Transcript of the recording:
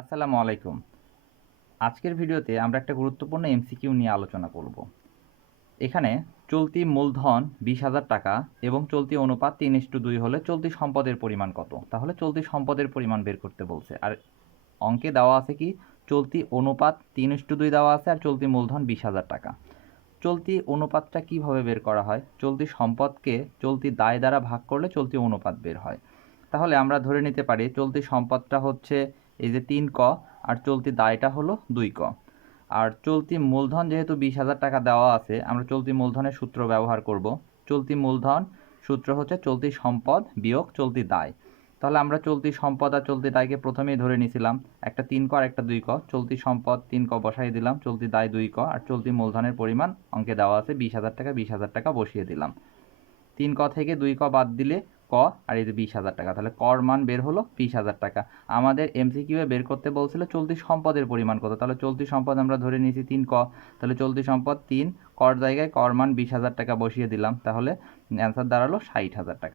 আসসালামু আলাইকুম। আজকের ভিডিওতে আমরা একটা গুরুত্বপূর্ণ এমসিকিউ নিয়ে আলোচনা করব। এখানে চলতি মূলধন 20,000 টাকা এবং চলতি অনুপাত 3:2 হলে চলতি সম্পদের পরিমাণ কত? তাহলে চলতি সম্পদের পরিমাণ বের করতে বলছে। আর অঙ্কে দেওয়া আছে কি চলতি অনুপাত 3:2 দেওয়া আছে আর চলতি মূলধন 20,000 টাকা। চলতি অনুপাতটা কিভাবে বের করা হয়? চলতি সম্পদকে চলতি দায় দ্বারা ভাগ করলে চলতি অনুপাত বের হয়। তাহলে আমরা ধরে নিতে পারি চলতি সম্পদটা হচ্ছে এই যে 3 ক আর চলতি দায়টা হলো 2 ক। আর চলতি মূলধন যেহেতু 20,000 টাকা দেওয়া আছে, আমরা চলতি মূলধনের সূত্র ব্যবহার করব। চলতি মূলধন সূত্র হচ্ছে চলতি সম্পদ বিয়োগ চলতি দায়। তাহলে আমরা চলতি সম্পদ আর চলতি দায়কে প্রথমেই ধরে নিয়েছিলাম, একটা 3 ক আর একটা 2 ক। চলতি সম্পদ 3 ক বসাই দিলাম, চলতি দায় 2 ক, আর চলতি মূলধনের পরিমাণ অঙ্কে দেওয়া আছে 20,000 টাকা, 20,000 টাকা বসিয়ে দিলাম। 3 ক থেকে 2 ক বাদ দিলে ক, আর এই যে 20,000 টাকা, তাহলে কর মান বের হলো 20,000 টাকা। আমাদের এমসিকিউয়ে বের করতে বলছিল চলতি সম্পদের পরিমাণ কত। তাহলে চলতি সম্পদ আমরা ধরে নিয়েছি 3 ক, তাহলে চলতি সম্পদ 3, কর জায়গায় কর মান 20,000 টাকা বসিয়ে দিলাম, তাহলে অ্যান্সার দাঁড়ালো 60,000 টাকা।